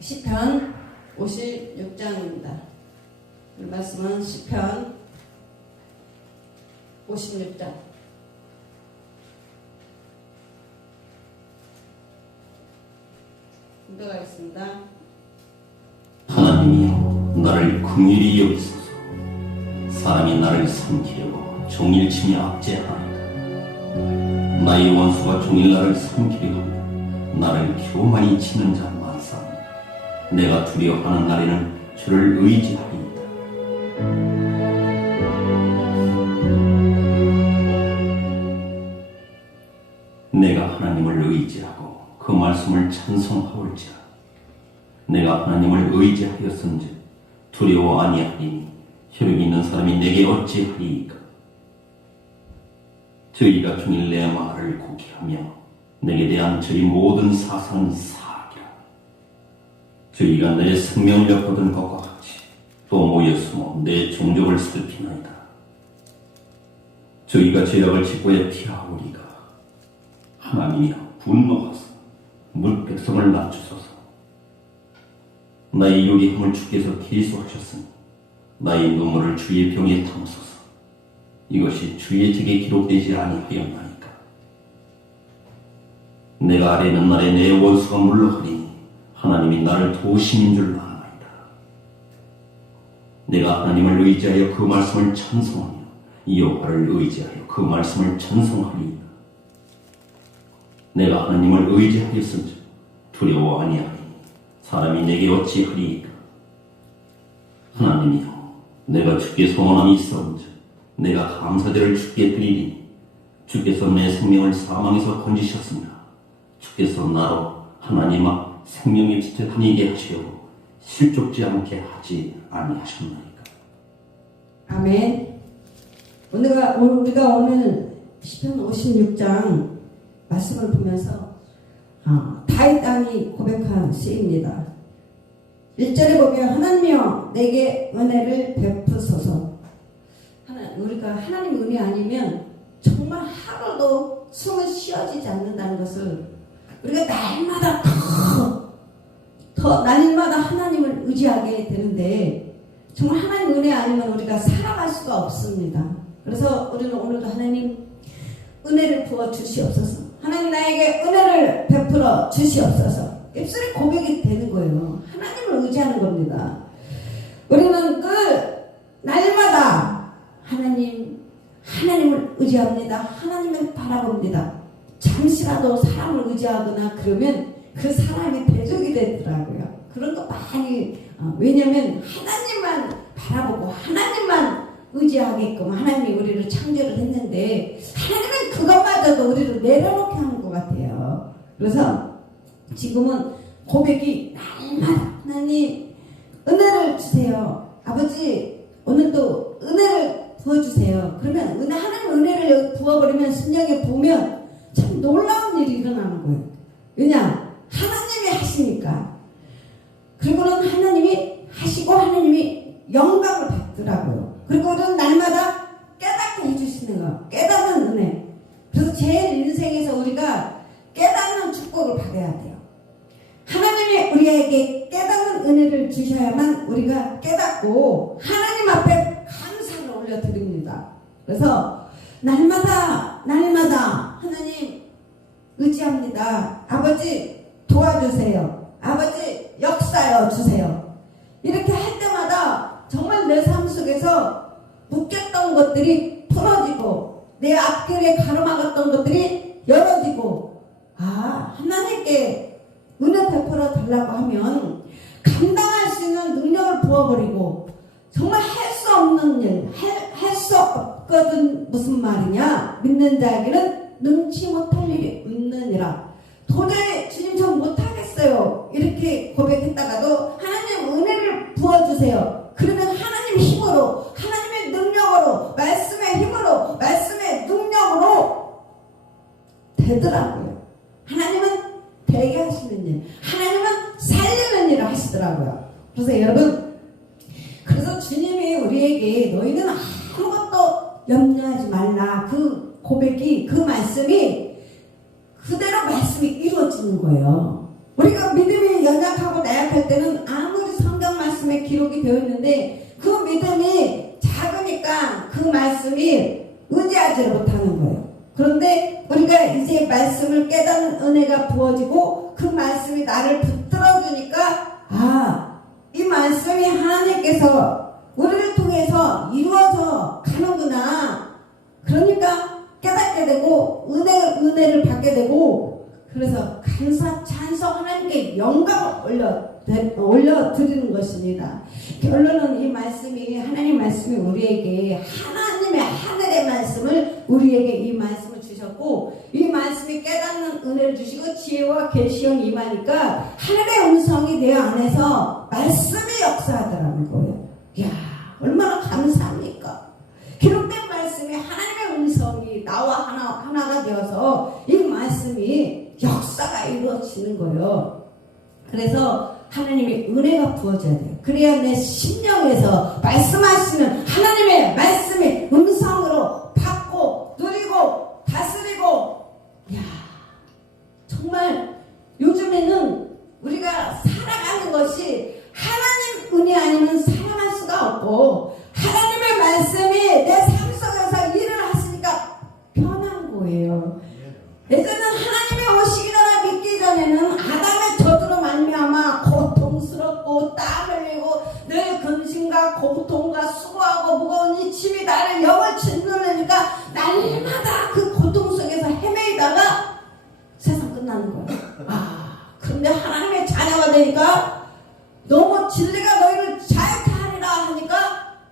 시편 56장입니다. 이 말씀은 시편 56장 읽어가겠습니다. 하나님이여, 나를 긍휼히 여기소서. 사람이 나를 삼키려고 종일 치며 압제하나이다. 나의 원수가 종일 나를 삼키려 하며 나를 교만히 치는 자 만사니 내가 두려워하는 날에는 주를 의지하리이다. 내가 하나님을 의지하고 그 말씀을 찬송하올지라. 내가 하나님을 의지하였은즉 두려워 아니하리니 혈육 있는 사람이 내게 어찌하리이까. 저희가 종일 내 말을 곡해하며 내게 대한 저희 모든 사상은 사악이라. 저희가 내 생명을 엿보던 것과 같이 또 모여 숨어 내 종족을 살피나이다. 저희가 죄악을 짓고야 피하오리가. 하나님이여, 분노하사 물백성을 낮추소서. 나의 요리함을 주께서 계수하셨으니 나의 눈물을 주의 병에 담으소서. 이것이 주의 책에 기록되지 아니하였나이까. 내가 아뢰는 날에 내 원수가 물러가리니 하나님이 나를 도우시는 줄 아나이다. 내가 하나님을 의지하여 그 말씀을 찬송하며 여호와를 의지하여 그 말씀을 찬송하리이다. 내가 하나님을 의지하였은즉 두려워 아니하리니 사람이 내게 어찌하리이까. 하나님이여, 내가 주께 소원함이 있사온즉 내가 감사제를 주께 드리리니 주께서 내 생명을 사망에서 건지셨습니다. 주께서 나로 하나님 앞 생명의 빛에 다니게 하시려고 실족지 않게 하지 아니하셨나이까. 아멘. 우리가 오늘 시편 56장 말씀을 보면서 다윗 왕이 고백한 시입니다. 1절에 보면 하나님이여 내게 은혜를 베푸소서. 우리가 하나님 은혜 아니면 정말 하루도 숨을 쉬어지지 않는다는 것을 우리가 날마다 날마다 하나님을 의지하게 되는데 정말 하나님 은혜 아니면 우리가 살아갈 수가 없습니다. 그래서 우리는 오늘도 하나님 은혜를 부어 주시옵소서. 하나님 나에게 은혜를 베풀어 주시옵소서. 입술에 고백이 되는 거예요. 하나님을 의지하는 겁니다. 우리는 날마다 하나님을 의지합니다. 하나님을 바라봅니다. 잠시라도 사람을 의지하거나 그러면 그 사람이 대적이 되더라고요. 그런 거 많이 왜냐면 하나님만 바라보고 하나님만 의지하게끔 하나님이 우리를 창조를 했는데 하나님은 그것마저도 우리를 내려놓게 하는 것 같아요. 그래서 지금은 고백이 날마다 하나님 은혜를 주세요. 아버지 오늘도 은혜를 부어주세요. 그러면 하나님 은혜를 부어버리면 심령에 부으면 참 놀라운 일이 일어나는 거예요. 왜냐? 하나님이 하시니까. 그리고는 하나님이 하시고 하나님이 영광을 받더라고요. 그리고 우리는 날마다 깨닫게 해주시는 거. 깨닫는 은혜. 그래서 제일 인생에서 우리가 깨닫는 축복을 받아야 돼요. 하나님이 우리에게 깨닫는 은혜를 주셔야만 우리가 깨닫고 하나님 앞에 감사를 올려드립니다. 그래서 날마다 하나님 의지합니다. 아버지 도와주세요. 아버지 역사여 주세요. 이렇게 할 때마다 정말 내 삶 속에서 묶였던 것들이 풀어지고 내 앞길에 가로막았던 것들이 열어지고 하나님께 은혜 베풀어 달라고 하면 감당할 수 있는 능력을 부어버리고 정말 할 수 없는 일, 할 수 없거든. 무슨 말이냐? 믿는 자에게는 능치 못할 일이 없느니라. 도저히 주님 저 못하겠어요. 이렇게 고백했다가도 하나님 은혜를 부어주세요. 그러면 하나님 힘으로, 하나님의 능력으로, 말씀의 힘으로, 말씀의 능력으로 되더라고요. 하나님은 되게 하시는 일, 하나님은 살리는 일을 하시더라고요. 그래서 여러분, 그래서 주님이 우리에게 너희는 아무것도 염려하지 말라. 그 고백이, 그 말씀이 그대로 말씀이 이루어지는 거예요. 우리가 믿음이 연약하고 나약할 할 때는 아무리 성경 말씀에 기록이 되어 있는데 그 믿음이 작으니까 그 말씀이 의지하지 못하는 거예요. 그런데 우리가 이제 말씀을 깨닫는 은혜가 부어지고 그 말씀이 나를 붙들어주니까 이 말씀이 하나님께서 우리를 통해서 이루어져 가는구나. 그러니까 깨닫게 되고 은혜를 받게 되고, 그래서 감사 찬송 하나님께 영광을 올려드리는 것입니다. 결론은 이 말씀이, 하나님 말씀이 우리에게 하나님의 하늘의 말씀을 우리에게 이 말씀을 주셨고, 이 말씀이 깨닫는 은혜를 주시고 지혜와 계시형이 임하니까 하늘의 음성이 내 안에서 말씀이 역사하더라는 거예요. 이야, 얼마나 감사합니까? 기록된 말씀이 하나님의 음성이 나와 하나가 되어서 이 말씀이 역사가 이루어지는 거예요. 그래서 하나님의 은혜가 부어져야 돼요. 그래야 내 심령에서 말씀하시는 하나님의 말씀이 음성으로 받고 누리고 다스리고, 이야, 정말 요즘에는 우리가 살아가는 것이 하나님 은혜 아니면 살아갈 수가 없고, 하나님의 말씀이 내 삶 속에서 일을 하시니까 편한 거예요. 예전에는 하나님의 오시기 전에 믿기 전에는 아담의 저주로 말미암아 고통스럽고 땀 흘리고 늘 근심과 고통과 수고하고 무거운 이 짐이 나를 영을 짓누르니까 날마다 그 고통 속에서 헤매이다가 세상 끝나는 거예요. 그런데 하나님의 자녀가 되니까 너무 진리가 너희를 자유케 하리라 하니까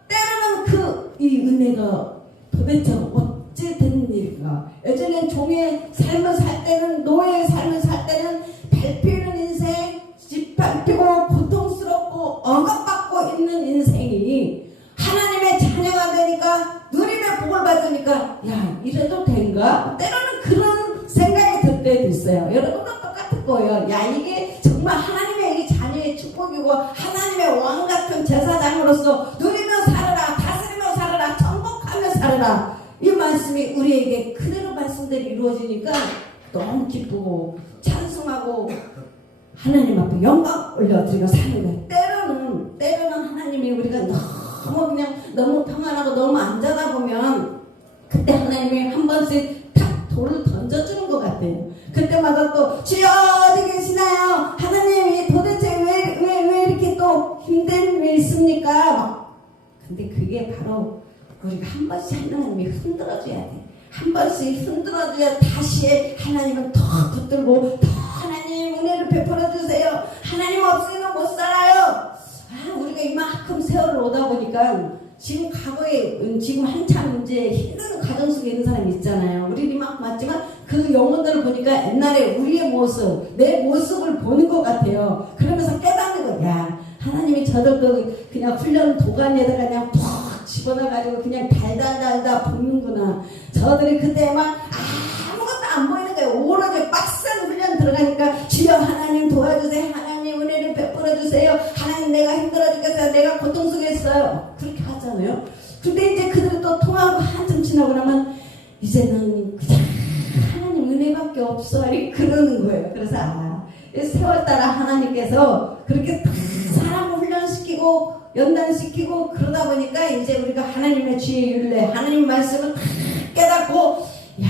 때로는 이 은혜가 도대체 어찌 된 일인가. 예전엔 종의 삶을 살 때는, 노예의 삶을 살 때는 밟히는 인생, 짓밟히고 고통스럽고 억압받고 있는 인생이 하나님의 자녀가 되니까, 누림의 복을 받으니까 야, 이래도 된가? 때로는 그런 생각이 들 때도 있어요. 여러분도 똑같을 거예요. 야, 이게 정말 하나님의 이 자녀의 축복이고 하나님의 왕 같은 제사장으로서 누리며 살아라, 다스리며 살아라, 정복하며 살아라. 이 말씀이 우리에게 그대로 말씀대로 이루어지니까 너무 기쁘고 찬송하고 하나님 앞에 영광 올려드리고 사는 거예요. 때로는 하나님이 우리가 너무 평안하고 너무 안전하다 보면 그때 하나님이 한 번씩 탁 돌을 던져주는 것 같아요. 그때마다 또 주여 어디 계시나요? 하나님이 도대체 왜 이렇게 또 힘든 일이 있습니까? 근데 그게 바로 우리가 한 번씩 하나님이 흔들어줘야 돼. 한 번씩 흔들어줘야 다시 하나님은 더 붙들고 더 하나님 은혜를 베풀어 주세요. 하나님 없이는 못 살아요. 우리가 이만큼 세월을 오다 보니까 지금 과거에 지금 한참 이제 힘든 가정 속에 있는 사람이 있잖아요. 우리 이만큼 왔지만 그 영혼들을 보니까 옛날에 우리의 모습, 내 모습을 보는 것 같아요. 그러면서 깨닫는 거야. 하나님이 저들도 그냥 훈련 도가니에다가 그냥 푹 집어넣어가지고 그냥 달달달달 붓는구나. 저들이 그때 막 아무것도 안 보이는 거예요. 오로지 빡센 훈련 들어가니까 주여 하나님 도와주세요. 하나님 은혜를 베풀어 주세요. 하나님 내가 힘들어 죽겠어요. 내가 고통 속에 있어요. 그렇게 하잖아요. 근데 이제 그들이 또 통하고 한참 지나고 나면 이제는 그냥 하나님 은혜밖에 없어. 그러는 거예요. 그래서 세월 따라 하나님께서 그렇게 사람을 훈련시키고 연단시키고 그러다 보니까 이제 우리가 하나님의 지혜 윤례, 하나님 말씀을 깨닫고, 야,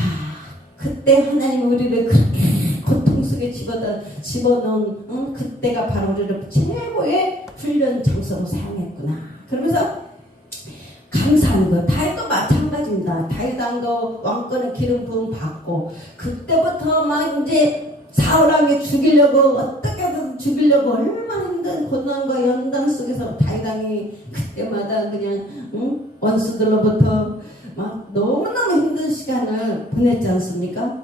그때 하나님 우리를 그렇게 고통 속에 집어넣은 그때가 바로 우리를 최고의 훈련 장소로 사용했구나. 그러면서 감사하는 거. 다윗도 마찬가지입니다. 다윗왕도 왕권의 기름 부음 받고 그때부터 막 이제 사울왕이 죽이려고 어떻게든 죽이려고 얼마나 힘든 고난과 연단 속에서 다윗왕이 그때마다 그냥 원수들로부터 막 너무너무 힘든 시간을 보냈지 않습니까?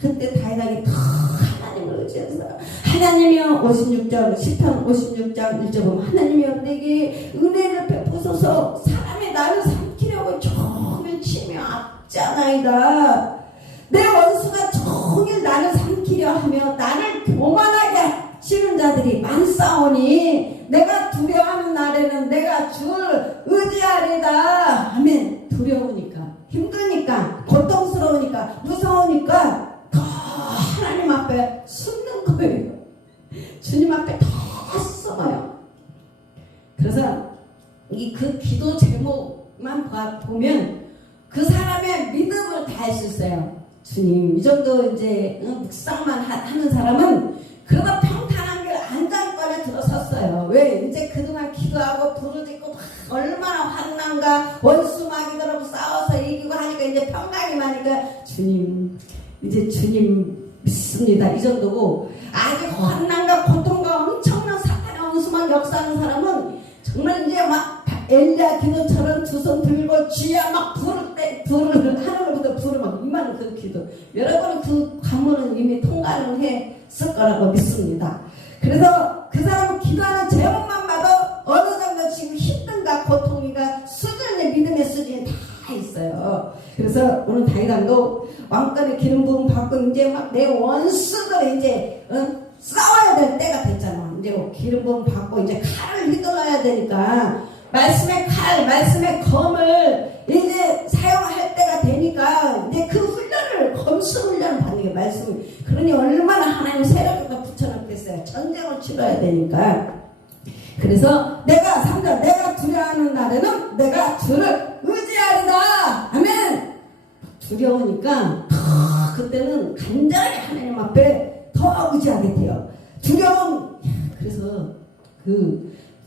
그때 다윗왕이 더 하나님을 의지해서 하나님이여 56장 10편 56장 1절 보면 하나님이여 내게 은혜를 베푸소서 사람이 나를 삼키려고 종일 치며 압자나이다. 내 원수가 종일 나를 삼키려 하며 나를 교만하게 치는 자들이 많사오니 내가 두려워하는 날에는 내가 주를 의지하리다. 아멘. 두려우니까, 힘드니까, 고통스러우니까, 무서우니까 더 하나님 앞에 숨는 거예요. 주님 앞에 더 그 기도 제목만 보면 그 사람의 믿음을 다 할 수 있어요. 주님, 이 정도 이제 묵상만 하는 사람은 그러고 평탄한 길 안장권에 들어섰어요. 왜? 이제 그동안 기도하고 부르짖고 얼마나 환난과 원수 마귀들하고 싸워서 이기고 하니까 이제 평강이 많으니까 주님, 이제 주님 믿습니다. 이 정도고, 아직 환난과 고통과 엄청난 사탄의 원수만 역사하는 사람은 정말 이제 막 엘리야 기도처럼 두 손 들고 주야 막 부를 때 하늘로부터 부르면 이만 그 기도, 여러분은 그 관문은 이미 통과를 했을 거라고 믿습니다. 그래서 그 사람은 기도하는 제목만 봐도 어느 정도 지금 힘든가 고통이가 수준의 믿음의 수준이 다 있어요. 그래서 오늘 다윗왕도 왕권의 기름 부음 받고 이제 막 내 원수들 이제 싸워야 될 때가 됐잖아. 이제 기름 부음 받고 이제 칼을 휘둘러야 되니까 말씀의 칼, 말씀의 검을 이제 사용할 때가 되니까 이제 그 훈련을, 검수 훈련을 받는 게 말씀. 그러니 얼마나 하나님 세력에다 붙여놨겠어요. 전쟁을 치러야 되니까. 그래서 내가 3절, 내가 두려워하는 날에는 내가 주를 의지하리다. 아멘. 두려우니까 그때는 간절하게 하나님 앞에 더 의지하게 돼요. 두려움. 그래서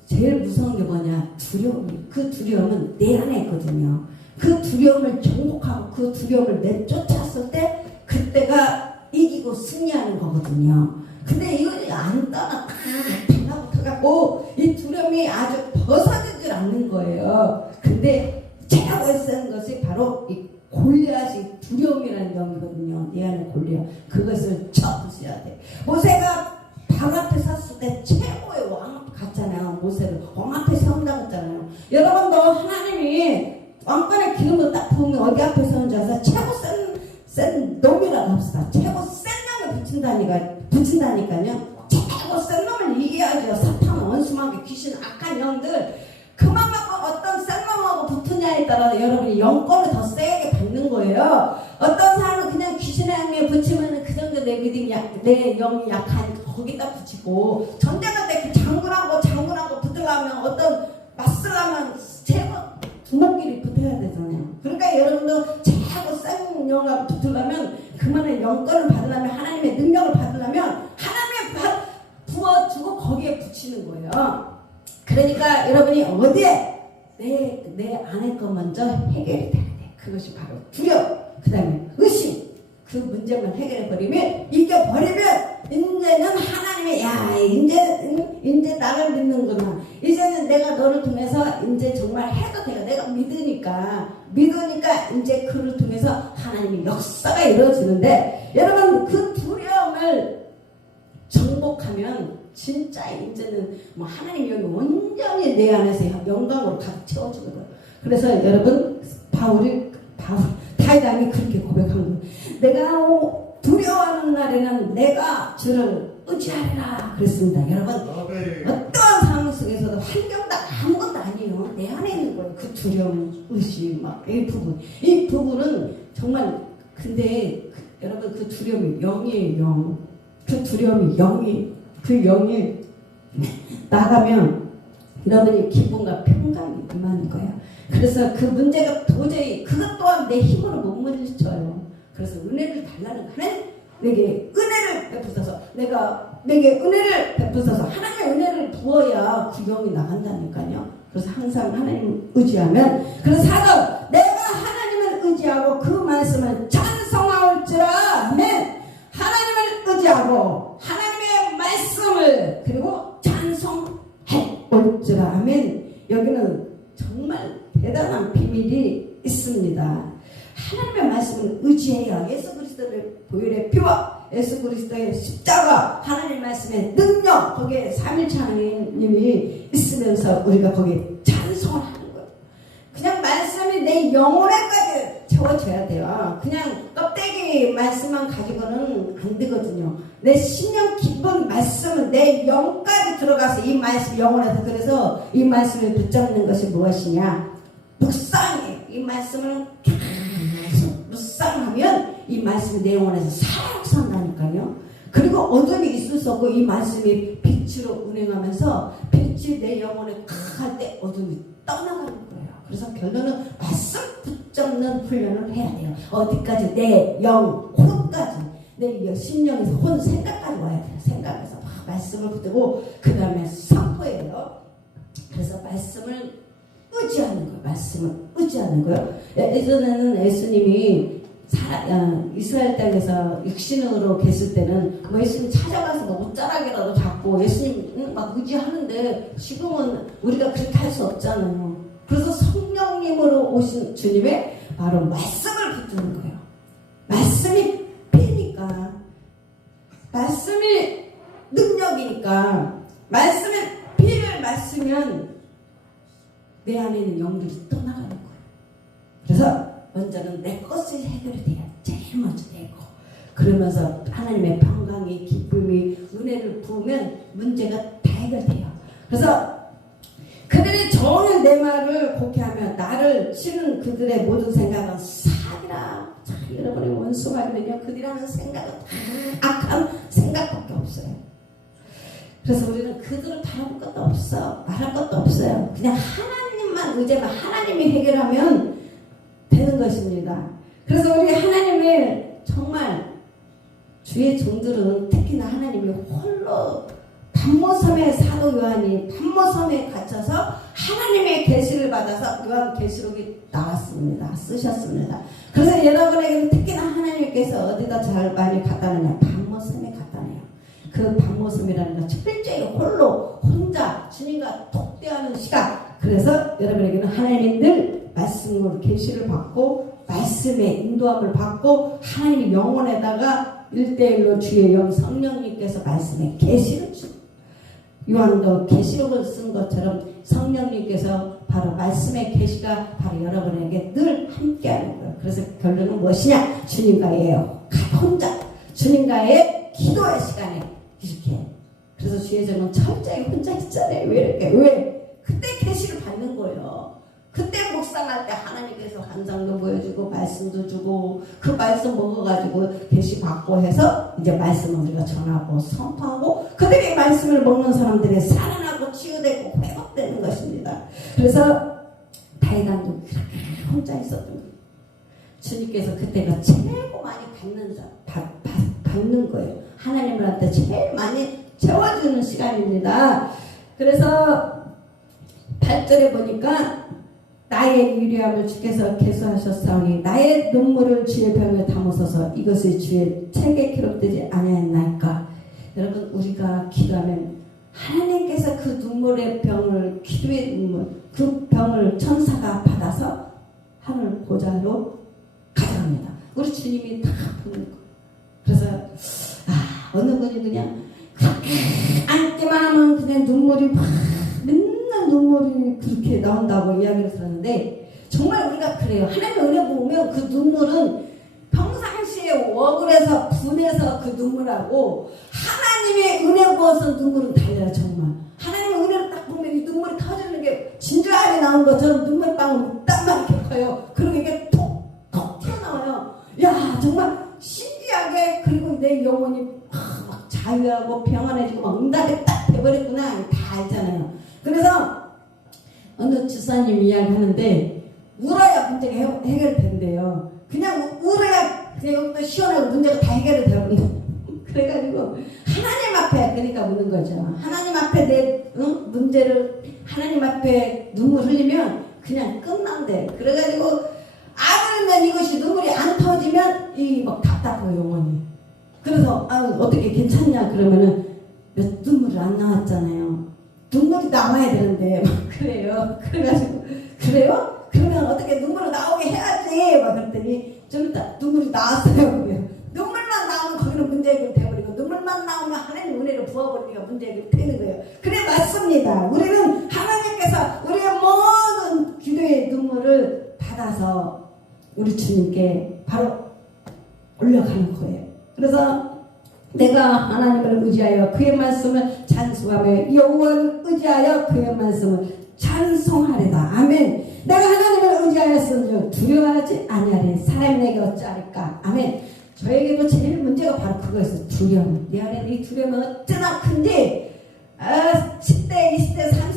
제일 무서운 게 뭐냐? 두려움. 그 두려움은 내 안에 있거든요. 그 두려움을 정복하고 그 두려움을 내쫓았을 때 그때가 이기고 승리하는 거거든요. 근데 이거 안 떠나 달라붙어갖고 이 두려움이 아주 벗어지질 않는 거예요. 근데 제가 쓰는 것이 바로 이 골리앗이 두려움이라는 영이거든요. 내 안에 골리앗. 그것을 쳐부셔야 돼. 모세가 방 앞에 섰을 때 최고의 왕 같잖아요. 모세를 왕 앞에 세운다고 했잖아요. 여러분도 하나님이 왕권의 기름을 딱 부으면 어디 앞에 세운 줄 아세요? 최고 센 놈이라고 합시다. 최고 센 놈을 붙인다니까요. 최고 센 놈을 이겨야죠. 사탄, 원수마귀, 귀신, 악한 영들. 그만큼 어떤 센 놈하고 붙으냐에 따라 여러분이 영권을 더 세게 받는 거예요. 어떤 사람은 그냥 귀신의 영에 붙이면 그 정도 내 믿음이 내 영이 약한 거기다 붙이고, 전쟁할 때 그 장군하고 붙으려면 맞으려면 최고 두목끼리 붙어야 되잖아요. 그러니까 여러분도 최고 센 영하고 붙으려면 그만한 영권을 받으려면, 하나님의 능력을 받으려면 하나님의 부어주고 거기에 붙이는 거예요. 그러니까 여러분이 어디에 내 안에 거 먼저 해결이 돼야 돼. 그것이 바로 두려움, 그 다음에 의심. 그 문제만 해결해버리면, 이겨버리면 이제는 하나님의 이제 나를 믿는구나. 이제는 내가 너를 통해서 이제 정말 해도 돼요. 내가 믿으니까 이제 그를 통해서 하나님의 역사가 이루어지는데, 여러분 그 두려움을 정복하면 진짜 이제는 뭐 하나님 영이 온전히 내 안에서 영광으로 가득 채워주는 거예요. 그래서 여러분 다윗왕이 그렇게 고백한 거예요. 내가 두려워하는 날에는 내가 주를 의지하리라 그랬습니다. 여러분, 어떠한 상황 속에서도 환경도 아무것도 아니에요. 내 안에 있는 거예요. 그 두려움, 의심, 이 부분은 정말. 근데 여러분, 그 두려움이 영이에요. 영. 그 두려움이 영이 나가면 여러분이 기쁨과 평강이 임하는 거야. 그래서 그 문제가 도저히 그것 또한 내 힘으로 못 물리쳐요. 그래서 은혜를 달라는 하나님, 내게 은혜를 베푸소서. 내게 은혜를 베푸소서. 하나님의 은혜를 부어야 그 영이 나간다니까요. 그래서 항상 하나님 의지하면, 그래서 내가 하나님을 의지하고 그 말씀을 찬송하올지라. 아멘. 하나님을 의지하고 하나님의 말씀을 그리고 찬송해 올지라. 아멘. 여기는 정말 대단한 비밀이 있습니다. 하나님의 말씀을 의지해야 예수 그리스도를 보혈의 피와 예수 그리스도의 십자가, 하나님 말씀의 능력, 거기에 삼일체 하나님이 있으면서 우리가 거기에 찬송을 하는 거예요. 그냥 말씀이 내 영혼에까지 채워져야 돼요. 그냥 껍데기 말씀만 가지고는 안 되거든요. 내 신령 깊은 말씀은 내 영까지 들어가서 이 말씀 영혼에서, 그래서 이 말씀을 붙잡는 것이 무엇이냐? 묵상이에요. 이 말씀을 계속 묵상하면 이 말씀이 내 영혼에서 살아 산다니까요. 그리고 어둠이 있을 수 없고 이 말씀이 빛으로 운행하면서 빛 빛이 내 영혼에 할 때 어둠이 떠나가는 거예요. 그래서 결론은 말씀 붙잡는 훈련을 해야 돼요. 어디까지? 내 영, 혼까지. 내 심령에서 혼, 생각까지 와야 돼요. 생각에서 막 말씀을 붙들고 그 다음에 선포해요. 그래서 말씀을 의지하는 거예요. 말씀을 의지하는 거예요. 예전에는 예수님이 이스라엘 땅에서 육신으로 계실 때는 뭐 예수님 찾아가서 뭐 옷자락이라도 잡고 예수님 막 의지하는데 지금은 우리가 그렇게 할 수 없잖아요. 그래서 성령님으로 오신 주님의 바로 말씀을 붙드는 거예요. 말씀이 피니까, 말씀이 능력이니까, 말씀의 피를 마시면 내 안에 있는 영들이 떠나가는 거예요. 그래서 먼저는 내 것을 해결이 돼야 제일 먼저 내 것. 그러면서 하나님의 평강이, 기쁨이, 은혜를 부으면 문제가 다 해결돼요. 그래서 그들이 종일 내 말을 곡해하면 나를 치는 그들의 모든 생각은 사기라. 여러분의 원수 말이면요, 그들이 하는 생각은 다 악한 생각밖에 없어요. 그래서 우리는 그들을 바라볼 것도 없어, 말할 것도 없어요. 그냥 하나님만 의지하면 하나님이 해결하면 되는 것입니다. 그래서 우리 하나님을 정말 주의 종들은 특히나 하나님이 홀로 반모섬의 사도 요한이 반모섬에 갇혀서 하나님의 계시를 받아서 요한계시록이 나왔습니다. 쓰셨습니다. 그래서 여러분에게는 특히나 하나님께서 어디다 잘 많이 갖다 놓냐? 반모섬에 갖다 놔요. 그 반모섬이라는 건 철저히 홀로 혼자 주님과 독대하는 시간. 그래서 여러분에게는 하나님이 늘 말씀으로 계시를 받고 말씀의 인도함을 받고 하나님의 영혼에다가 1대1로 주의 영 성령님께서 말씀의 계시를 주고 요한도 계시록을 쓴 것처럼 성령님께서 바로 말씀의 계시가 바로 여러분에게 늘 함께하는 거예요. 그래서 결론은 무엇이냐? 주님과의 혼자 주님과의 기도의 시간에 이렇게. 그래서 주의 종은 철저히 혼자 있잖아요. 왜 이렇게? 왜? 그때 계시를 받는 거예요. 그때 묵상할 때 하나님께서 환상도 보여주고 말씀도 주고 그 말씀 먹어가지고 계시 받고 해서 이제 말씀을 우리가 전하고 선포하고 그들의 말씀을 먹는 사람들이 살아나고 치유되고 회복되는 것입니다. 그래서 다윗왕도 그렇게 혼자 있었던 거예요. 주님께서 그때가 제일 많이 받는 거예요. 하나님한테 제일 많이 채워주는 시간입니다. 그래서 8절에 보니까 나의 유리함을 주께서 계수하셨사오니 나의 눈물을 주의 병에 담으소서 이것이 주의 책에 기록되지 아니하였나이까. 여러분 우리가 기도하면 하나님께서 그 눈물의 병을 기도의 눈물 그 병을 천사가 받아서 하늘 보좌로 가져갑니다. 우리 주님이 다 보는 거. 그래서 어느 분이 그냥 앉기만 하면 그냥 눈물이 막 맨날 눈물이 그렇게 나온다고 이야기를 들었는데 정말 우리가 그래요. 하나님의 은혜 보면 그 눈물은 평상시에 억울해서 분해서 그 눈물하고 하나님의 은혜 부어서 눈물은 달라요. 정말 하나님의 은혜를 딱 보면 이 눈물이 터지는 게 진주알이 나온 것처럼 눈물방울 땀만 이렇게 커요. 그리고 이게 톡톡 튀어나와요. 야 정말 신기하게. 그리고 내 영혼이 막 자유하고 평안해지고 막 응답이 딱 돼버렸구나 다 알잖아요. 그래서 어느 주사님 이야기하는데 울어야 문제가 해결된대요. 그냥 울어야 그냥 여기도 시원하고 문제가 다 해결이 되거든요. 그래가지고 하나님 앞에 그러니까 우는 거죠. 하나님 앞에 내 문제를 하나님 앞에 눈물 흘리면 그냥 끝난대. 그래가지고 아무리면 이것이 눈물이 안 터지면 이 막 답답해요 영혼이. 그래서 어떻게 괜찮냐 그러면은 몇 눈물이 안 나왔잖아요. 눈물이 나와야 되는데 막 그래요. 그래가지고 그래요? 그러면 어떻게 눈물이 나오게 해야지 막 그랬더니 좀 이따 눈물이 나왔어요. 그러면 눈물만 나오면 거기는 문제 해결 돼버리고 눈물만 나오면 하나님 은혜를 부어버리니까 문제 해결 되는 거예요. 그래 맞습니다. 우리는 하나님께서 우리의 모든 기도의 눈물을 받아서 우리 주님께 바로 올려가는 거예요. 그래서 내가 하나님을 의지하여 그의 말씀을 찬송하며 여호와를 의지하여 그의 말씀을 찬송하리다. 아멘. 내가 하나님을 의지하였으니 두려워하지 아니하리. 사람이 내게 어찌하리까. 아멘. 저에게도 제일 문제가 바로 그거였어요. 두려움. 내 안에 이 두려움은 어쩌나 큰지 10대, 20대, 30대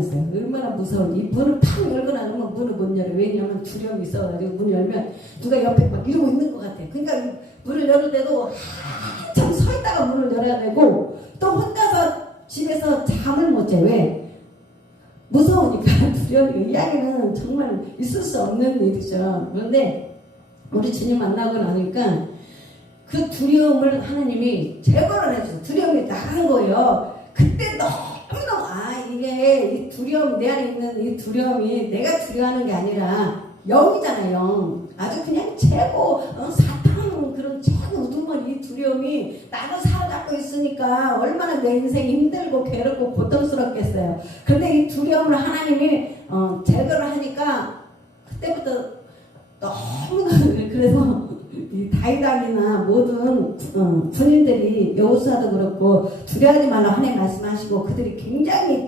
있어요. 얼마나 무서운, 이 문을 팍 열고 나면 문을 못 열어요. 왜냐면 두려움이 있어가지고 문 열면 누가 옆에 막 이러고 있는 것 같아요. 그러니까 문을 여는 데도 한참 서 있다가 문을 열어야 되고, 또 혼자서 집에서 잠을 못 자요. 왜? 무서우니까. 두려움이, 이야기는 정말 있을 수 없는 일이죠. 그런데 우리 주님 만나고 나니까 그 두려움을 하나님이 제거를 해줘요. 두려움이 나간 거예요. 그때 너무너무, 이게 이 두려움, 내 안에 있는 이 두려움이 내가 두려워하는 게 아니라 영이잖아요. 영. 아주 그냥 최고 사탄, 그런 최고 우두머리 이 두려움이 나를 사로잡고 있으니까 얼마나 내 인생이 힘들고 괴롭고 고통스럽겠어요. 그런데 이 두려움을 하나님이 제거를 하니까 그때부터 너무 그래서 이 다윗왕이나 모든 군인들이 여호수아도 그렇고 두려워하지 말라 하나님 말씀하시고 그들이 굉장히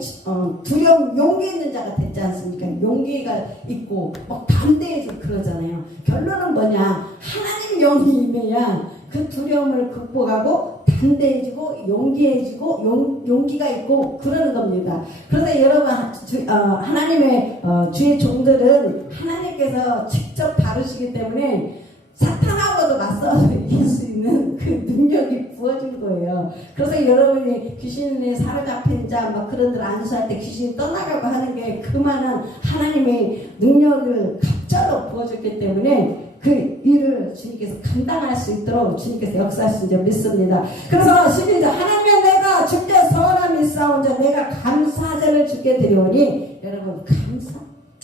두려움, 용기 있는 자가 됐지 않습니까? 용기가 있고 막 담대해지고 그러잖아요. 결론은 뭐냐? 하나님 영이 임해야 그 두려움을 극복하고 담대해지고 용기해지고 용기가 있고 그러는 겁니다. 그래서 여러분 하나님의 주의 종들은 하나님께서 직접 다루시기 때문에 사탄하고도 맞서서 이길 수 있는 그 능력이 부어진 거예요. 그래서 여러분이 귀신에 사로잡힌 자 막 그런들 안수할 때 귀신이 떠나가고 하는 게 그 많은 하나님의 능력을 갑자로 부어줬기 때문에 그 일을 주님께서 감당할 수 있도록 주님께서 역사하신 줄 믿습니다. 그래서 12절 하나님의 내가 주께 선함이 있사온즉 내가 감사제를 주께 드리오니, 여러분 감사,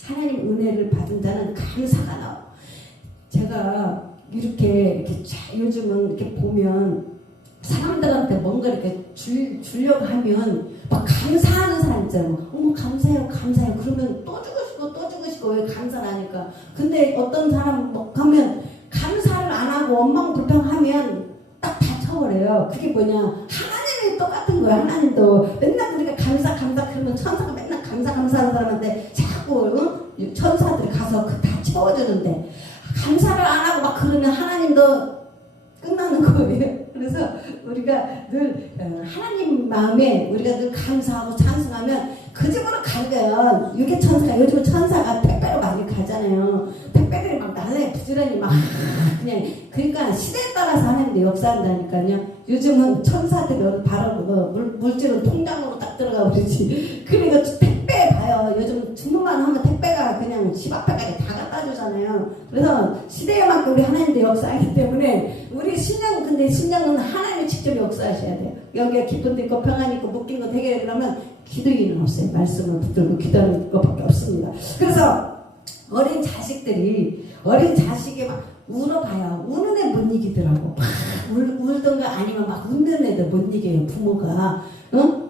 하나님 은혜를 받은 자는 감사가 나와요. 제가 이렇게 요즘은 이렇게 보면 사람들한테 뭔가 이렇게 주려고 하면 막 감사하는 사람 있잖아요. 어머 감사해요 감사해요 그러면 또 주고 싶고 왜 감사를 하니까. 근데 어떤 사람 뭐 가면 감사를 안 하고 원망불평하면 딱 다쳐버려요. 그게 뭐냐, 하나님이 똑같은 거야. 하나님도 맨날 우리가 감사 그러면 천사가 맨날 감사하는 사람한테 자꾸 천사들이 가서 다 채워주는데 감사를 안 하고 막 그러면 하나님도 끝나는 거예요. 그래서 우리가 늘 하나님 마음에 우리가 늘 감사하고 찬송하면 그 집으로 가는 거예요. 유괴천사가, 요즘 천사가 택배로 많이 가잖아요. 택배들이 막 날래 부지런히 막 그냥, 그러니까 시대에 따라서 하나님도 역사한다니까요. 요즘은 천사들이 바로 물질은 통장으로 딱 들어가 버리지. 그러니까 택배 봐요. 요즘 주문만 하면 택배가 그냥 집 앞에까지 다 갖다 주잖아요. 그래서 시대에 맞게 우리 하나님도 역사하기 때문에 우리 신령은 하나님이 직접 역사하셔야 돼요. 여기에 기쁨도 있고 평안이 있고 묶인 거 되게 그러면 기도기는 없어요. 말씀을 붙들고 기도하는 것밖에 없습니다. 그래서 어린 자식이 막 울어봐요. 우는 애 못 이기더라고. 울던가 아니면 막 웃는 애들 못 이겨요. 부모가.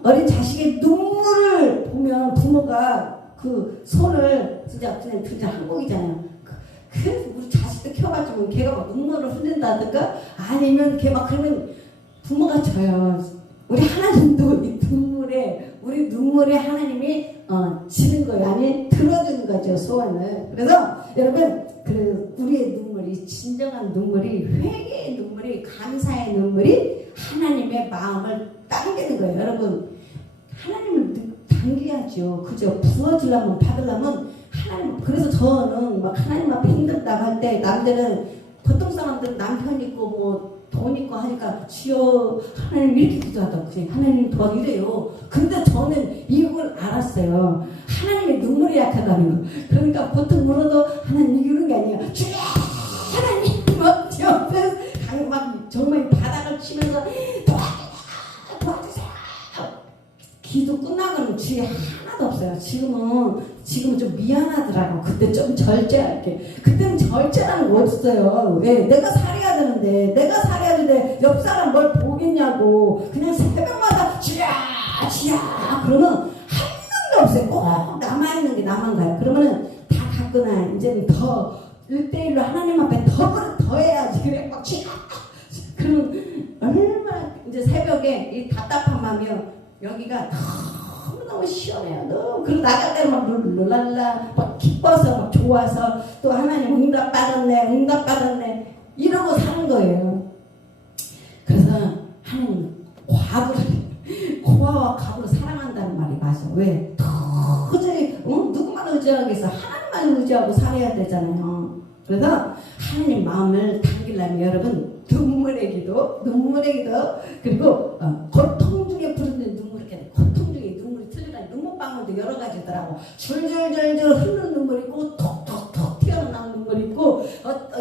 어린 자식의 눈물을 보면 부모가 그 손을 진짜 한국이잖아요. 그 우리 자식도 키워가지고 걔가 막 눈물을 흘린다든가 아니면 걔 막 그러면 부모가 져요. 우리 하나님도 이 우리 눈물에 하나님이 지는 거예요. 아니 들어주는 거죠, 소원을. 그래서 여러분 우리의 눈물이, 진정한 눈물이, 회개의 눈물이, 감사의 눈물이 하나님의 마음을 당기는 거예요. 여러분 하나님을 당겨야죠. 그죠? 부어주려면 받으려면 하나님. 그래서 저는 막 하나님 앞에 힘들다고 할 때 남들은, 보통 사람들은 남편 있고 뭐 돈 있고 하니까 주여 하나님 이렇게 기도하다가 그냥 하나님 더 이래요. 근데 저는 이걸 알았어요. 하나님의 눈물이 약하다는 거. 그러니까 보통 물어도 하나님 이러는 게 아니에요. 주여 하나님 막 옆에서 막 정말 바닥을 치면서 도와주세요. 기도 끝나고는 주의 하나도 없어요. 지금은 좀 미안하더라고. 그때 좀 절제할게. 그때는 절제라는 거 없어요. 왜? 내가 살아야 되는데 옆 사람 뭘 보겠냐고. 그냥 새벽마다 쥐야 그러면 한 명도 없어요. 꼭 남아있는 게 나만 가요. 그러면은 다 갔구나. 이제는 더 1대1로 하나님 앞에 더 해야지. 그래 막 쥐야. 그러면 얼마나 이제 새벽에 이 답답한 마음이요. 여기가 너무 시원해요. 그리고 나갈 때는 막 룰랄라 막 기뻐서 막 좋아서 또 하나님 응답 받았네 이러고 사는 거예요. 그래서 하나님 과부와 과부로 사랑한다는 말이 맞아. 왜? 더 의지하기 위해서 하나님만 의지하고 살아야 되잖아요. 그래서 하나님 마음을 당기려면 여러분 눈물의 기도, 그리고 고통 중에 부르는 눈물이 고통 중에 눈물이 틀리다. 눈물방울도 여러 가지더라고. 줄줄줄줄 흐르는 눈물이 있고 톡톡톡 튀어나오는 눈물이 있고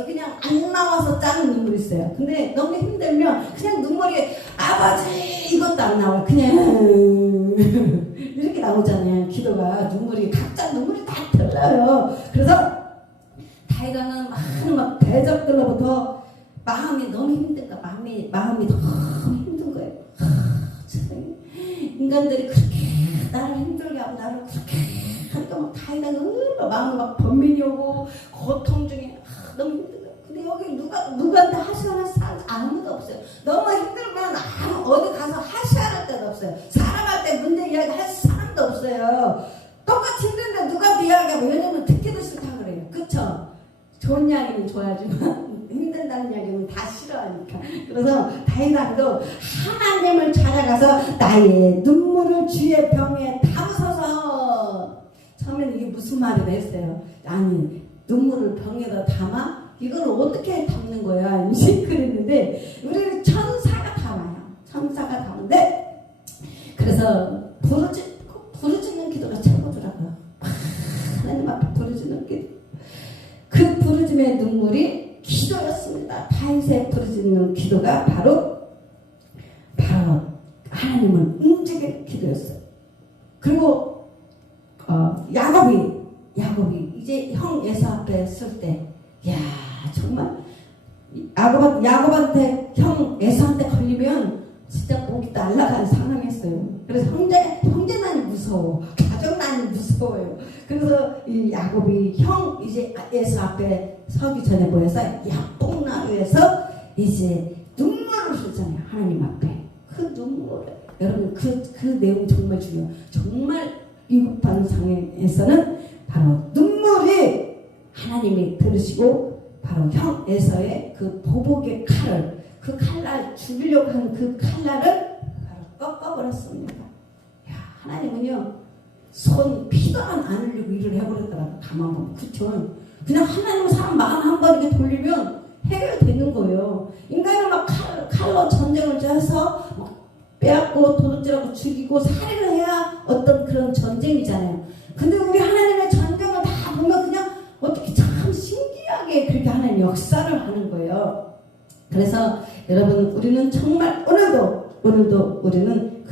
그냥 안 나와서 짜는 눈물이 있어요. 근데 너무 힘들면 그냥 눈물이 아버지 이것도 안 나와요. 그냥 이렇게 나오잖아요. 기도가 눈물이 각자 눈물이 다 틀려요. 그래서 다이다는 막 대적들로부터 마음이 너무 힘든가 마음이 너무 힘든 거예요. 인간들이 그렇게 나를 힘들게 하고 나를 그렇게 하니까 막 다이다는 마음이 막 번민이 오고 고통 중에 너무 힘든 거예요. 근데 여기 누구한테 하소연할 사람 아무도 없어요. 너무 힘들면 어디 가서 하소연할 데도 없어요. 사람한테 문제 이야기할 사람도 없어요. 똑같이 힘든데 누가 이야기하고 왜냐면 듣기도 싫다 그래요. 그쵸? 좋은 이야기는 좋아하지만 힘든다는 이야기는 다 싫어하니까. 그래서 다이다도 하나님을 찾아가서 나의 눈물을 주의 병에 담으소서. 처음에는 이게 무슨 말이라 했어요. 아니 눈물을 병에다 담아? 이걸 어떻게 담는 거야? 이제 그랬는데 우리는 천사가 담아요. 천사가 담는데 그래서 부르짖는 기도가 최고더라고요. 하나님 앞에 부르짖는 기도. 그 부르짖음의 눈물이 기도였습니다. 다윗의 부르짖는 기도가 바로 하나님을 움직일 기도였어요. 그리고 야곱이 이제 형 에서 앞에 설 때, 야 정말 야곱한테 형 에서한테 걸리면 진짜 목이 날아가는 상황이었어요. 그래서 형제난이 무서워, 가족난이 무서워요. 그래서 이 야곱이 형 이제 에서 앞에 서기 전에 모여서 야뽕나루에서 이제 눈물을 흘리잖아요. 하나님 앞에 그 눈물을 여러분 그 내용 정말 중요해요. 정말 위급한 상황에서는 바로 눈물이 하나님이 들으시고 바로 형 에서의 그 보복의 칼을 그 칼날 죽이려고 하는 그 칼날을 바로 꺾어버렸습니다. 야, 하나님은요 피도 안 흘리고 일을 해버렸더라고. 가만 보면 그쵸? 그냥 하나님 사람 마음 한 번 이렇게 돌리면 해결되는 거예요. 인간은 막 칼로 전쟁을 해서 막 빼앗고 도둑질하고 죽이고 살인을 해야 어떤 그런 전쟁이잖아요. 근데 우리 하나님의 전쟁을 다 보면 그냥 어떻게 참 신기하게 그렇게 하나님 역사를 하는 거예요. 그래서 여러분 우리는 정말 오늘도 우리는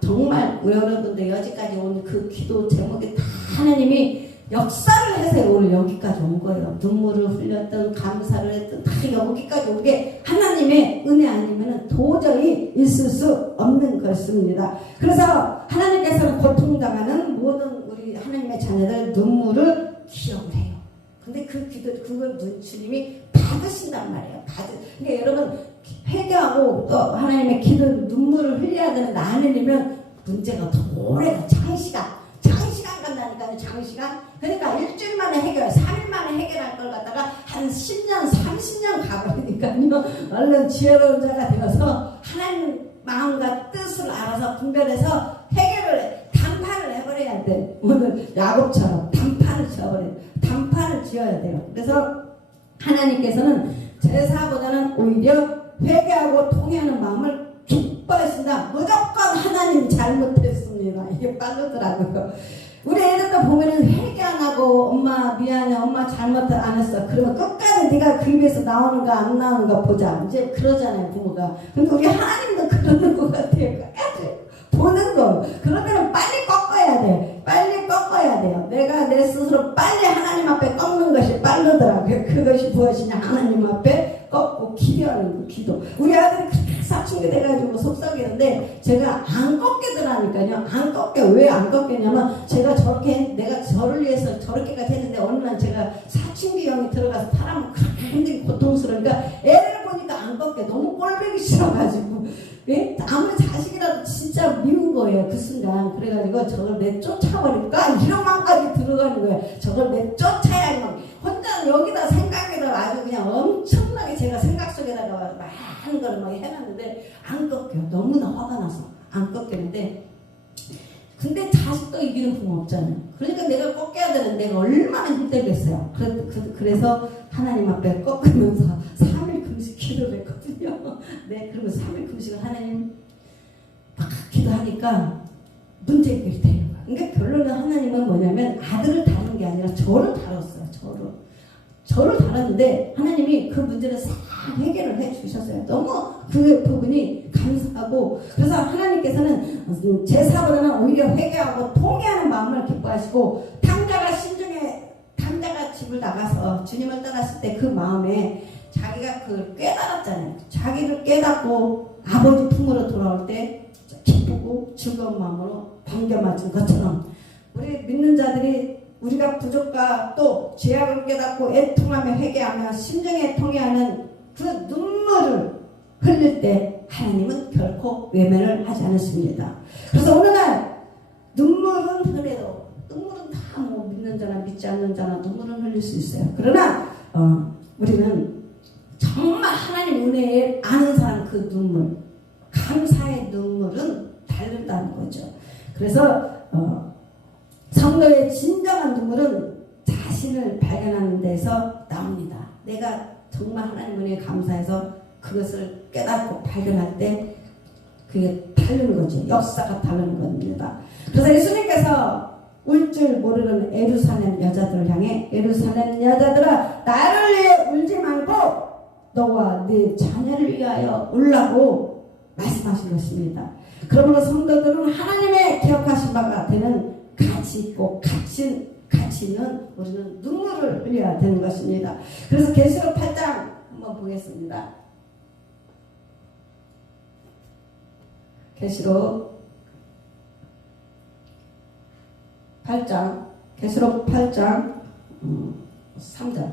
정말 우리 여러분들 여기까지 온 그 기도 제목이 다 하나님이 역사를 해서 오늘 여기까지 온 거예요. 눈물을 흘렸던 감사를 했던 다 여기까지 온 게 하나님의 은혜 아니면 도저히 있을 수 없는 것입니다. 그래서 하나님께서는 고통당하는 모든 우리 하나님의 자녀들 눈물을 기억을 해요. 근데 그걸 주님이 받으신단 말이에요. 그러니까 여러분 회개하고 또 하나님의 기도 눈물을 흘려야 되는데 안 흘리면 문제가 더 오래 장시간 간다니까요. 장시간. 그러니까 일주일 만에 해결, 3일 만에 해결할 걸 갖다가 한 10년, 30년 가버리니까요. 얼른 지혜로운 자가 되어서 하나님 마음과 뜻을 알아서 분별해서 단판을 해버려야 돼. 오늘 야곱처럼 단판을 지어야 돼요. 그래서 하나님께서는 제사보다는 오히려 회개하고 통회하는 마음을 기뻐하신다. 무조건 하나님 잘못했습니다. 이게 빠르더라고요. 우리 애들도 보면은 회개 안 하고 엄마 미안해, 엄마 잘못 안 했어. 그러면 끝까지 네가 그 입에서 나오는가 안 나오는가 보자. 이제 그러잖아요, 부모가. 근데 우리 하나님도 그러는 것 같아요. 끝까지 보는 거. 그러면 빨리 꺾어야 돼. 빨리 꺾어야 돼요. 내가 내 스스로 빨리 하나님 앞에 꺾는 것이 빠르더라고요. 그것이 무엇이냐? 하나님 앞에 꺾고 기도하는 거, 기도. 우리 아들이 그렇게 사춘기 돼가지고 속썩이는데 제가 안 꺾이더라니까요. 안 꺾여. 왜 안 꺾였냐면 내가 저를 위해서 저렇게까지 했는데 어느 날 제가 사춘기형이 들어가서 사람을 그렇게 힘들게 고통스러우니까 애를 보니까 안 꺾여. 너무 꼴보기 싫어가지고. 예? 아무리 자식이라도 진짜 미운 거예요. 그 순간. 그래가지고 저걸 내쫓아버릴까? 이런 마음까지 들어가는 거예요. 저걸 내쫓아야 막 혼자 여기다 생각에다가 아주 그냥 엄청나게 제가 생각 속에다가 많은 걸 막 해놨는데 안 꺾여요. 너무나 화가 나서 안 꺾이는데 근데 자식도 이기는 부모 없잖아요. 그러니까 내가 꺾여야 되는데 내가 얼마나 힘들겠어요. 그래서 하나님 앞에 꺾으면서 3일 금식 기도를 했거든요. 네, 그러면 3일 금식을 하나님 막 기도하니까 문제 해결이 돼요. 그러니까 결론은 하나님은 뭐냐면 아들을 다루는 게 아니라 저를 다뤘어요. 저를 다뤘는데 하나님이 그 문제를 싹 해결을 해 주셨어요. 너무 그 부분이 감사하고, 그래서 하나님께서는 제사보다는 오히려 회개하고 통회하는 마음을 기뻐하시고, 당자가 집을 나가서 주님을 떠났을 때 그 마음에 자기가 그 깨달았잖아요. 자기를 깨닫고 아버지 품으로 돌아올 때 기쁘고 즐거운 마음으로 반겨 맞은 것처럼, 우리 믿는 자들이 우리가 부족과 또 죄악을 깨닫고 애통하며 회개하며 심정에 통해하는 그 눈물을 흘릴 때 하나님은 결코 외면을 하지 않으십니다. 그래서 어느 날 눈물은 흔해도, 눈물은 다 뭐 믿는 자나 믿지 않는 자나 눈물은 흘릴 수 있어요. 그러나 우리는 정말 하나님 은혜에 아는 사람 그 눈물, 감사의 눈물은 다르다는 거죠. 그래서 성도의 진정한 눈물은 자신을 발견하는 데서 나옵니다. 내가 정말 하나님 은혜에 감사해서 그것을 깨닫고 발견할 때 그게 다르는 거죠. 역사가 다르는 겁니다. 그래서 예수님께서 울 줄 모르는 예루살렘 여자들을 향해 예루살렘 여자들아 나를 위해 울지 말고 너와 네 자녀를 위하여 울라고 말씀하신 것입니다. 그러므로 성도들은 하나님의 기억하신 바가 되는 가치 있고 가치 있는 우리는 눈물을 흘려야 되는 것입니다. 그래서 계시록 8장 한번 보겠습니다. 계시록 8장 3절.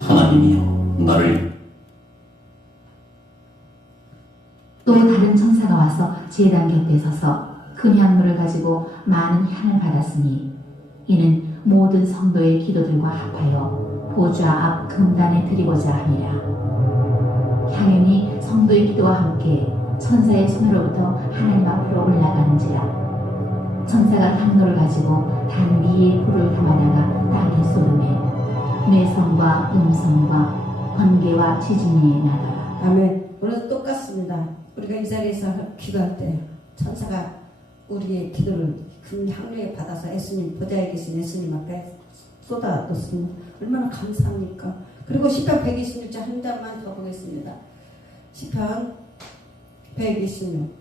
하나님이여 나를 또 다른 천사가 와서 제단 곁에 서서 큰 향물을 가지고 많은 향을 받았으니 이는 모든 성도의 기도들과 합하여 보좌 앞 금단에 드리고자 함이라. 향연이 성도의 기도와 함께 천사의 손으로부터 하나님 앞으로 올라가는지라. 천사가 향로를 가지고 단 위에 불을 담아다가 땅에 쏟음에 뇌성과 음성과 번개와 지진이 나더라. 아멘. 오늘 똑같습니다. 우리가 이 자리에서 기도할 때 천사가 우리의 기도를 그 향료에 받아서 예수님, 보좌에 계신 예수님 앞에 쏟아뒀습니다. 얼마나 감사합니까? 그리고 시편 126장 한 장만 더 보겠습니다. 시편 126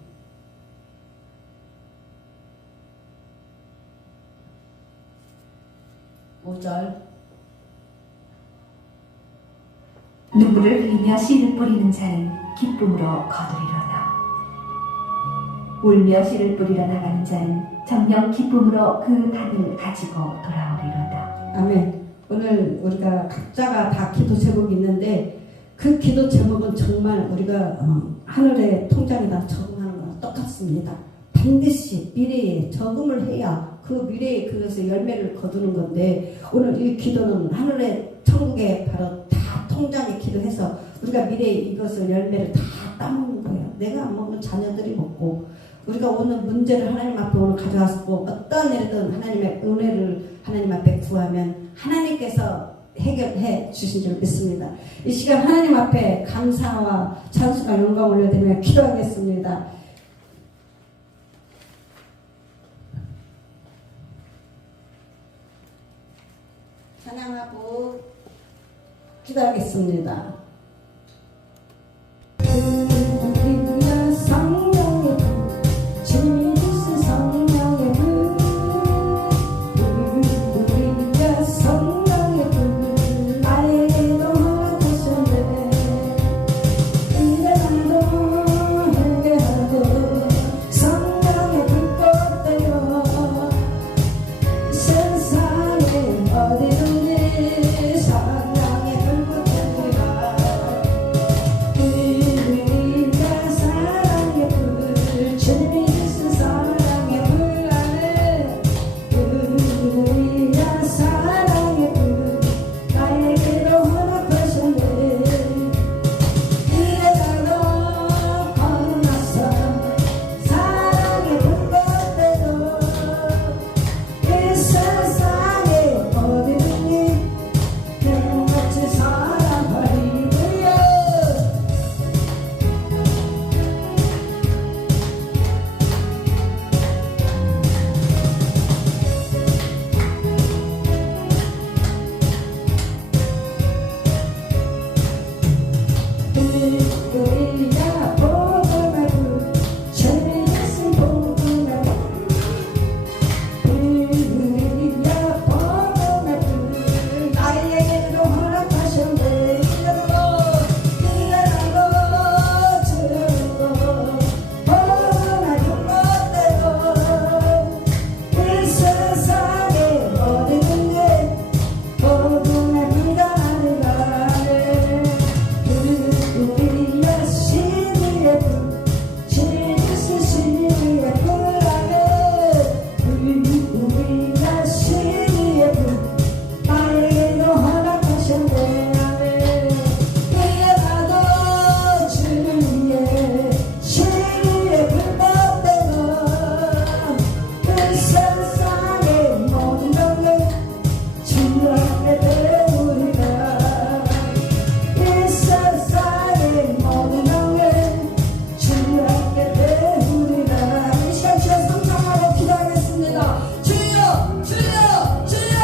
5절. 눈물을 흘리며 씨를 뿌리는 자는 기쁨으로 거두리로다. 울며 씨를 뿌리러 나가는 자는 정녕 기쁨으로 그 단을 가지고 돌아오리로다. 아멘. 오늘 우리가 각자가 다 기도 제목이 있는데 그 기도 제목은 정말 우리가 하늘의 통장에다 적응하는 거랑 똑같습니다. 반드시 미래에 적응을 해야 그 미래에 그것의 열매를 거두는 건데, 오늘 이 기도는 하늘의 천국에 바로 다 통장에 기도해서 우리가 미래에 이것을 열매를 다 따먹는 거예요. 내가 안 먹으면 자녀들이 먹고, 우리가 오늘 문제를 하나님 앞에 오늘 가져왔고 어떤 일이든 하나님의 은혜를 하나님 앞에 구하면 하나님께서 해결해 주신 줄 믿습니다. 이 시간 하나님 앞에 감사와 찬송과 영광 올려드리며 기도하겠습니다. 찬양하고 기도하겠습니다. 어디든지 성령의 불꽃 그리야 복음의 불 전해졌음 복음의 그리야 복음의 불 나에게도 허락하셨네 이래라고 주고 복음의 불꽃대로 이 세상에 어디든지 복음의 불가 하늘나라를 우리의 신의의 불 지스 신의의 불 안에 우리의 신의의 불 나에게도 허락하셨네 안에 이래라도 주의 신의의 불꽃대로 그 세상의 모든 것을 주님께 배우리라 이 세상의 모든 것을 주님께 배우리라 이 시간 주여 성장하고 기도하겠습니다. 주여 주여 주여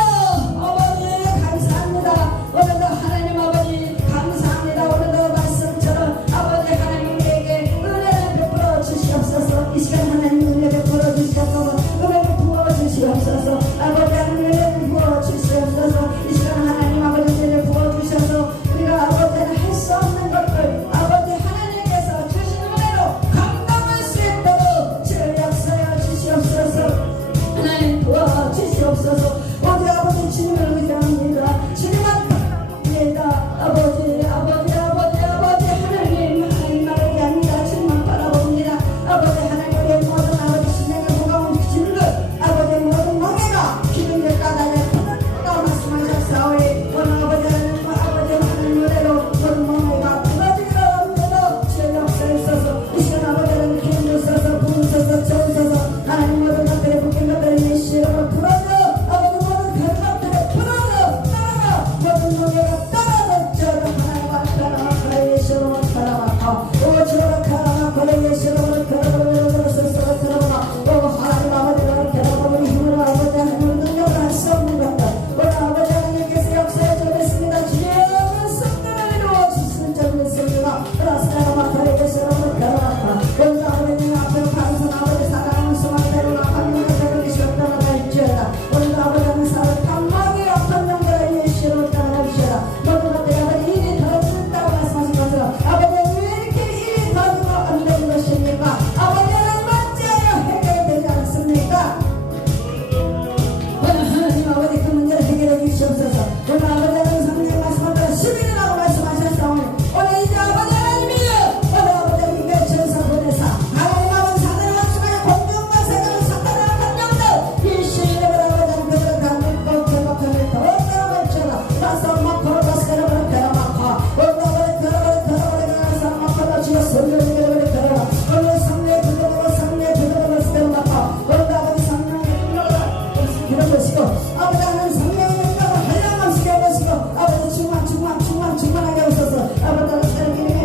아버지 감사합니다. 오늘도 하나님 아버지 감사합니다. 오늘도 말씀처럼 아버지 하나님에게 은혜를 베풀어 주시옵소서. 이 시간 하나님 은혜 베풀어 주시옵소서. 은혜를 부어 주시옵소서. 아버지 하나님 은혜를 부어 주시옵소서. 이 시간 하나님 아버지 은혜를 부어 주셔서 우리가 아버지는 할 수 없는 것들 아버지 하나님께서 주신 은혜로 감당할 수 있도록 주를 역사여 주시옵소서. 하나님 도와 주시옵소서. 오직 아버지 주님을 의지합니다. 주님만 바라봅니다. 아버지 아버지 아버지 아버지 하나님 나에게 아니라 주님만 바라봅니다. 아버지 하나님 우리의 모든 아버지 신앙의 무거운 짐들 아버지 모든 멍에가 기름을 까다려 푸는다 말씀하셨사오니 오늘 아버지 하나님 아버지 하나님 은혜로 모든 멍에가 끊어지기를 원하노 주의 역사에 있어서 이 시간 아버지 하나님 기름 주셔서 부으셔서 채우셔서 하나님 모든 것들의 묶인 것들을 예시로 풀어줘 아버지 모든 별것들을 풀어줘 따라가 모든 멍에가 따라졌죠 하나님 앞에 예시로 따라가 오 주로 따라가 예시로 따라가 오 하나님 아버지가 결합하는 힘으로 아버지 하나님을 능력을 할 수 없는 것들 오늘 아버지 하나님께서 역사에 주셨습니다. 주여 성전을 이루어 주시는 줄 믿습니다. 그렇습니다. 마타의 예시로 따라가 오늘 아버지님 앞에 반성 아버지 사랑하는 수많은 하나님의 대를 주셨다는 갈지어다 오늘도 아버지 하나님 사랑 탐망이 어떤 영들을 예시로 따라주셔라 모든 것들이 아버지 일이 더해진다고 말씀하신 것처럼 아버지 왜 이렇게 일이 더해지고 안 되는 것입니까? 아버지는 맞지하여 해결되지 않습니까? 오늘 하나님 아버지 그 문제를 해결해 주시옵소서. 오늘 아버지 하나님 성령 말씀하시고 11이라고 말씀하셨사오니 오늘 이제 아버지 하나님이여 오늘 아버지 하나님께 전사 보내사 하나님 아버지 사단을 맞추며 공중과 세상을 사탄을 한 명들 이 시인을 아버지 하나님 그들을 감독고 결박하는 더 따라갈지어다 나서 막고 나서 그러면 결박하 오늘 아버지 결박을 나서 막고 주여 성령의 결박을 결박 오늘 성령의 부정으로 성령의 부정으로 결박하 오늘 아버지 성령의 부정으로 길어보시고 아버지 하나님 성령의 능력을 한량없이 해보시고 아버지 충만하게 하소서 아버지 하나님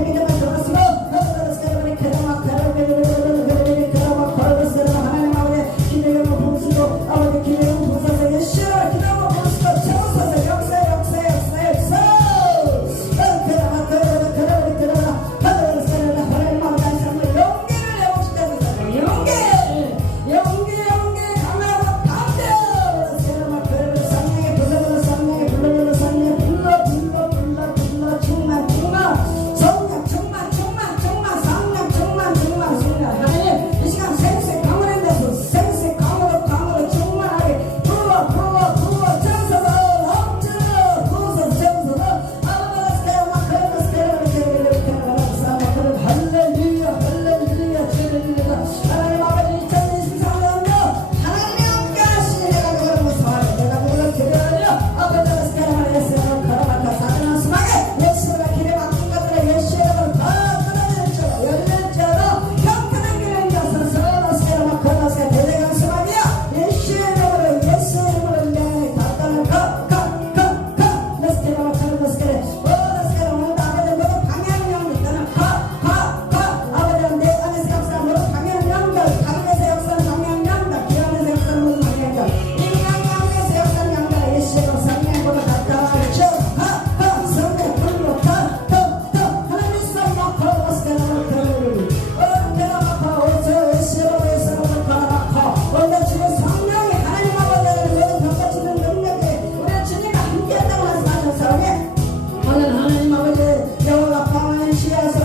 주시옵소서.